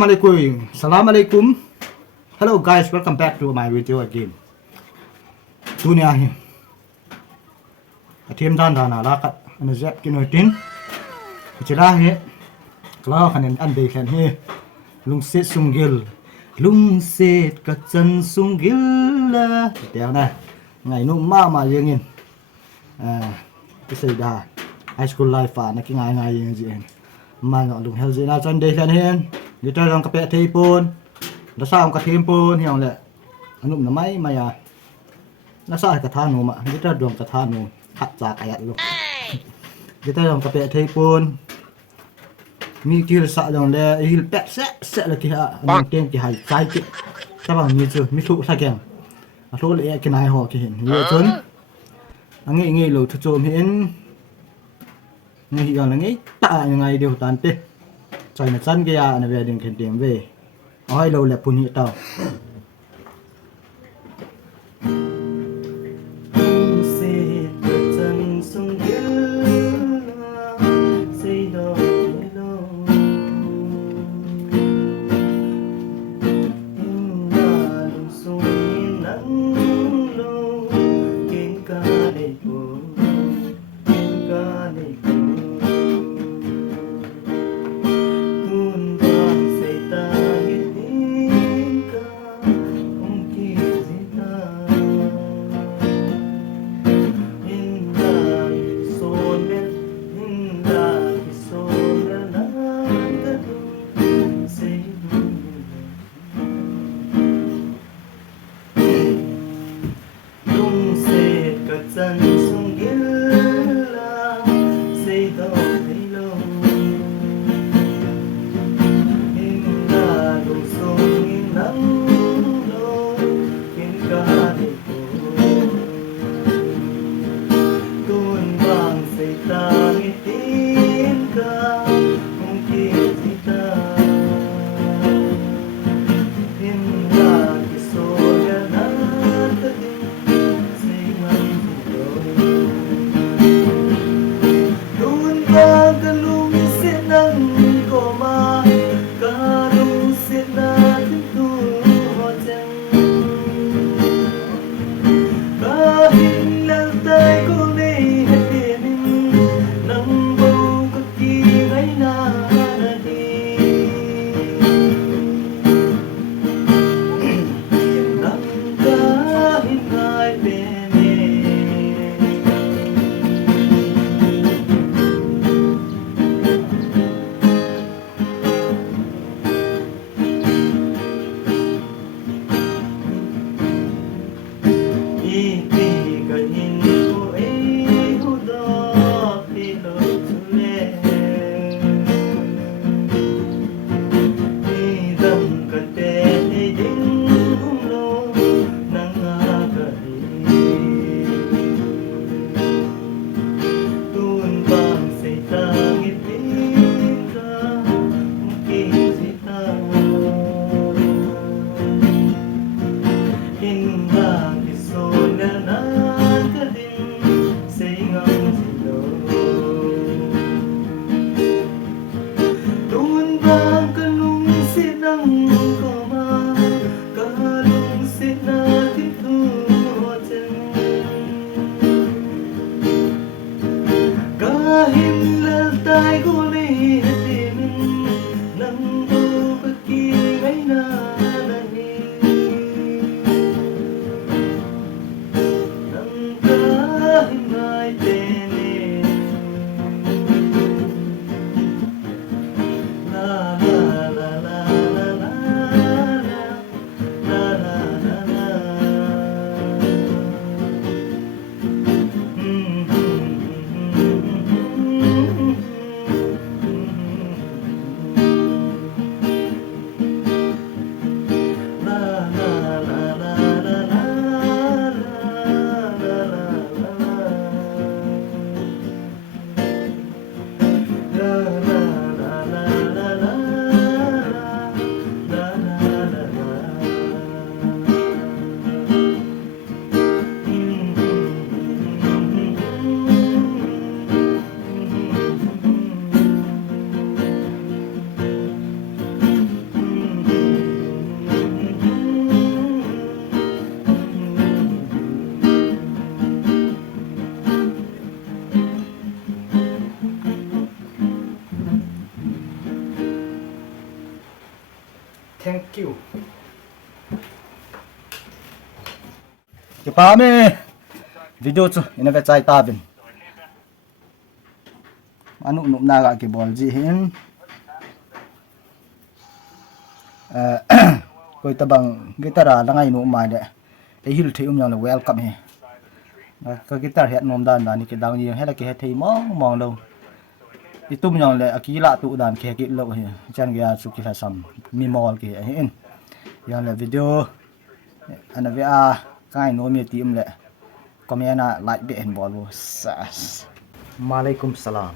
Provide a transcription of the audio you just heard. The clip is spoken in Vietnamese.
Assalamualaikum. Assalamualaikum. Hello guys, welcome back to my video again. Dunia hi. Atim dan dana lakat anu zat kinotin. Kecila hi. Kalau kanen ande kan hi. Lungsit sunggil. Lungsit kacan sunggil lah. Tiang nah. Ngai nu ma yengin. Cái dah. High school life nak ngai yang jian. Mana lung hel zina chan de kan hen. Kita orang kapek telepon, nasa ang katelepon yang le, anu namai maya, nasa katano ma, kita orang katano, hak jak ayat lo. Kita orang kapek telepon, mi kira sa yang le, hil pek set lagi ha, anu tiang kihai cai kit, siapa mi tu, mi tu sakeng, atau le kenai ho kihin, dia cun, angi lo tu cuma hin, ngi yang ngi tak yang ngai dia tante. Cho nên chân kia là về đường khen tiền về ôi lâu là phun hiệu tàu thank you chụp mê video chu ina ve chai ta bin anu nụ na ga ki bol ji hin koi tabang gitara langai nu ma de e hil the yang la welcome he ka guitar het nom dan dan ni ki dang ni hela ki he thei mong mong lo itum yang le akila tu dan ke ki lo he chan ga su ki la sam mi mol ki hin yang le video ana ve a kai no mi tim le comment like be en bol sas Maalaikum salam